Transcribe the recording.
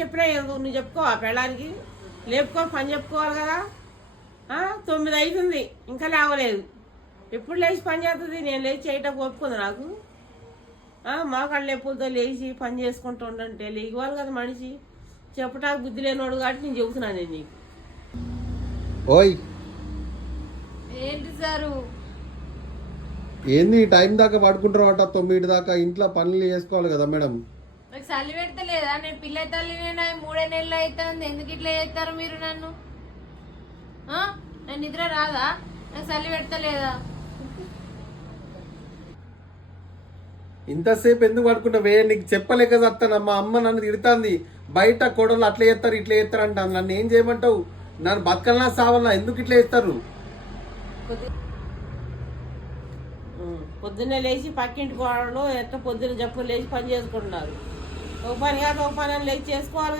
చెప్పినా నువ్వు చెప్పుకో ఆ పెళ్ళానికి లేపుకొని పని చెప్పుకోవాలి కదా. 9 అవుతుంది ఇంకా లేవలేదు. ఎప్పుడు లేచి పని చేస్తుంది? నేను లేచి చేయటం ఒప్పుకుంది నాకు. మోకాళ్ళ ఎప్పుడుతో లేచి పని చేసుకుంటూ ఉండంటే లేవాలి కదా మనిషి. చెప్పటానికి బుద్ధి లేనివాడు కాబట్టి నేను చెబుతున్నాను నేను నీకు. ఓయ్ ఏంటి సారు? ఏంది టైం దాకా పడుకుంటారట? 9 దాకా ఇంట్లో పనులు చేసుకోవాలి కదా మేడం. నాకు చలి పెడతలేదా? నేను పిల్ల తల్లినేనా? 3 నెలలు అవుతుంది. ఎందుకు ఇట్లా చేస్తారు మీరు నన్ను? నేను నిద్ర రాదా? నాకు చలి పెడతలేదా? ఇంతసేపు ఎందుకు పడుకుంటావే? నీకు చెప్పలేక చస్తాను. మా అమ్మ నన్ను తిడుతుంది. బయట కోడలు అట్లా చేస్తారు ఇట్లా చేస్తారు అంటాను. నన్ను ఏం చేయమంటావు? నన్ను బతకల్నా సావల్నా? ఎందుకు ఇట్లా చేస్తారు? పొద్దున్నే లేచి పక్కింటి కోడలు ఎంత పొద్దున్న జప్పుడు లేచి పని చేసుకుంటున్నారు. ఒక పని కాదు ఒక పని లేచి చేసుకోవాలి.